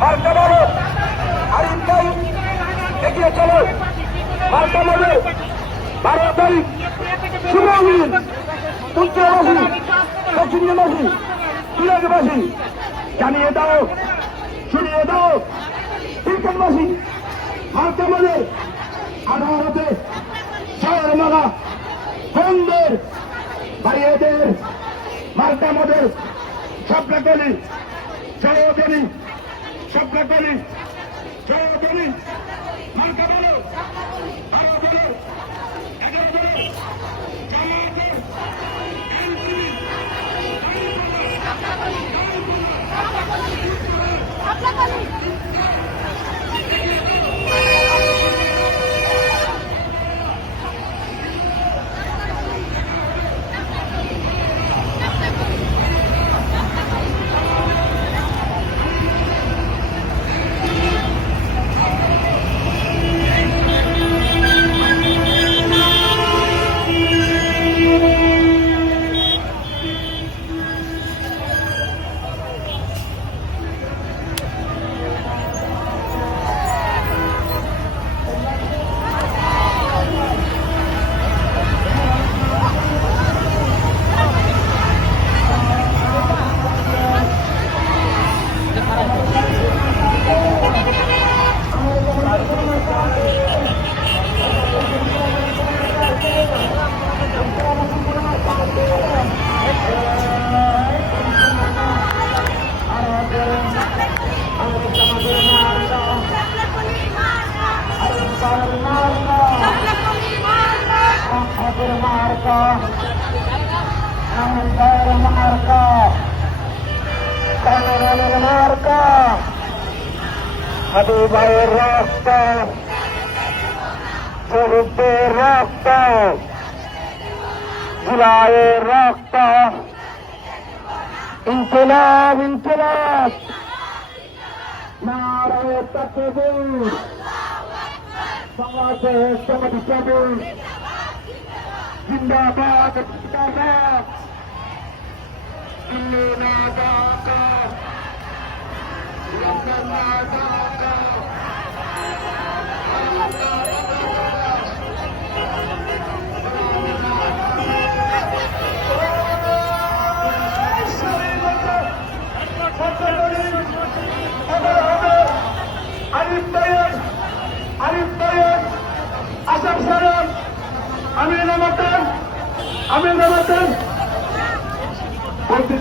মার্কা বলো আরিফ ভাই এগিয়ে চলো মার্কা বলে 12 তারিখ শুভ অভিযান উত্তরবাসী দক্ষিণবাসী সিরাজবাসী জানিয়ে দাও শুনিয়ে দাও ক্রিকেটবাসী মার্কা বলে 18তে শহর মালা বন্ধের বাড়িয়েদের মার্কা মদের স্বপ্নকলি জয়গলি স্বপ্নকলি জয়গলি মার্কা বলো 12 দলের 11 দলের জামায়াতের হাবিবের রক্ত শহীদদের রক্ত জুলাইয়ের রক্ত ইনকিলাব ইনকিলাব নারায়ে তাকবীর বাংলাদেশ জামাত-ই-ইসলামী জিন্দাবাদ জিন্দাবাদ জিন্দাবাদ আমির নামাতেন বলতে